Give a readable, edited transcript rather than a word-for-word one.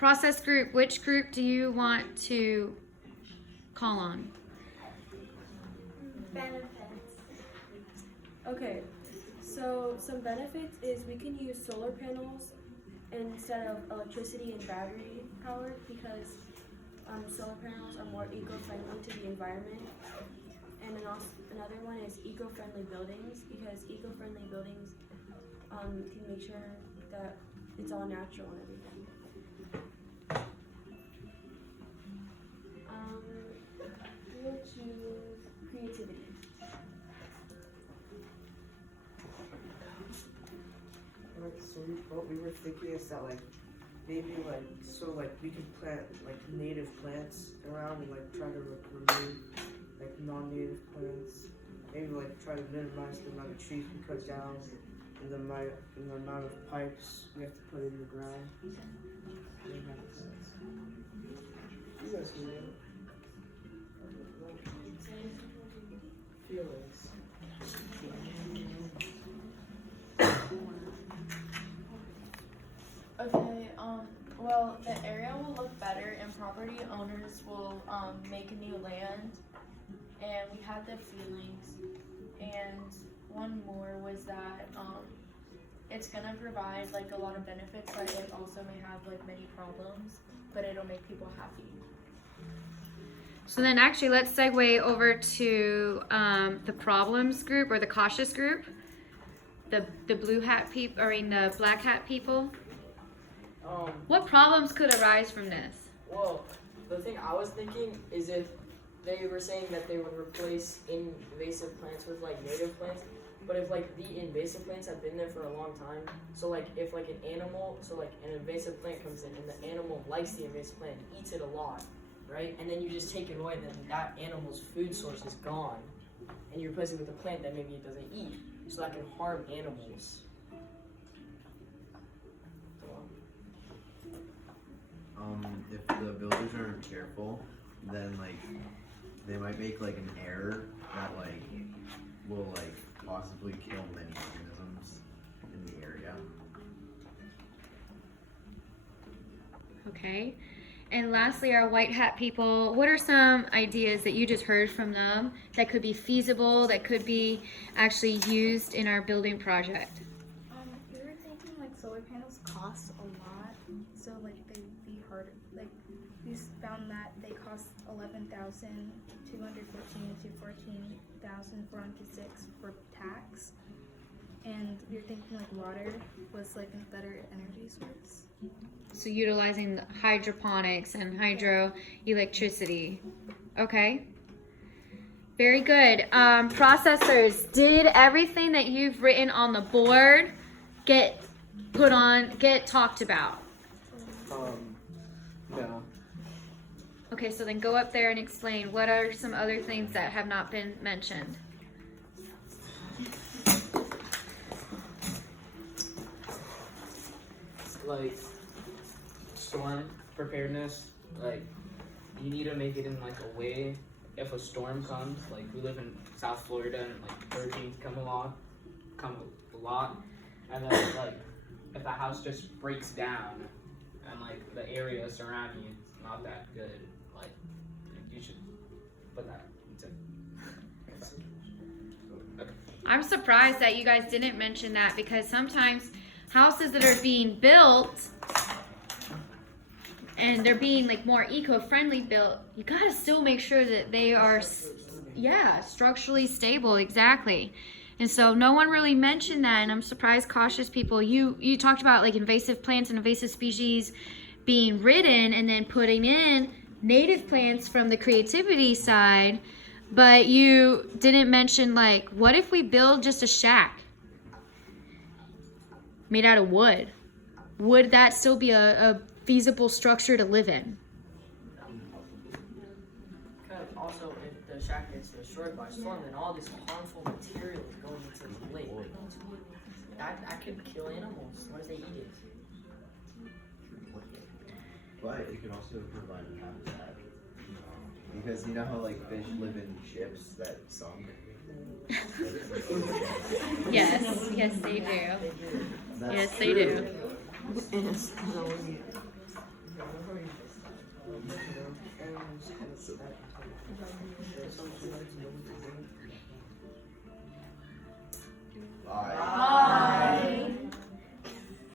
Process group, which group do you want to call on? Benefits. Okay, so some benefits is we can use solar panels instead of electricity and battery powered because solar panels are more eco-friendly to the environment. And then also another one is eco-friendly buildings because eco-friendly buildings can make sure that it's all natural and everything. We'll choose creativity. So what we were thinking is that maybe we could plant native plants around and try to remove non-native plants. Maybe try to minimize the amount of trees we cut down and the amount of pipes we have to put in the ground. Maybe that makes sense. You guys can do it. Feelings. Okay, well, the area will look better and property owners will make new land, and we had the feelings. And one more was that it's gonna provide a lot of benefits, but it also may have many problems, but it'll make people happy. So then actually let's segue over to the problems group or the cautious group. The blue hat people, the black hat people. What problems could arise from this? Well, the thing I was thinking is if they were saying that they would replace invasive plants with native plants, but if the invasive plants have been there for a long time, so if an animal, an invasive plant comes in and the animal likes the invasive plant, eats it a lot, right? And then you just take it away, then that animal's food source is gone, and you replace it with a plant that maybe it doesn't eat, so that can harm animals. If the builders aren't careful, then they might make an error that will possibly kill many organisms in the area. Okay. And lastly, our white hat people, what are some ideas that you just heard from them that could be feasible, that could be actually used in our building project? We were thinking solar panels cost a lot, so they'd be harder. We found that they cost $11,214 to $14,406 for tax, and we were thinking water was a better energy source. So utilizing the hydroponics and hydroelectricity. Okay. Very good. Processors, did everything that you've written on the board get talked about? No. Okay, so then go up there and explain what are some other things that have not been mentioned. Storm preparedness, you need to make it in a way if a storm comes, we live in South Florida and hurricanes come a lot, and then if the house just breaks down and the area surrounding you is not that good, you should put that into. Okay. I'm surprised that you guys didn't mention that because sometimes houses that are being built and they're being more eco-friendly built, you gotta still make sure that they are, structurally stable, exactly. And so no one really mentioned that, and I'm surprised cautious people, you talked about invasive plants and invasive species being ridden and then putting in native plants from the creativity side, but you didn't mention what if we build just a shack made out of wood? Would that still be a feasible structure to live in? Also, if the shack gets destroyed by storm, then all this harmful material is going into the lake. That could kill animals. What if they eat it? But it could also provide a habitat. Because you know how fish live in ships that sunk? Yes, they do. Yes, they do. Bye.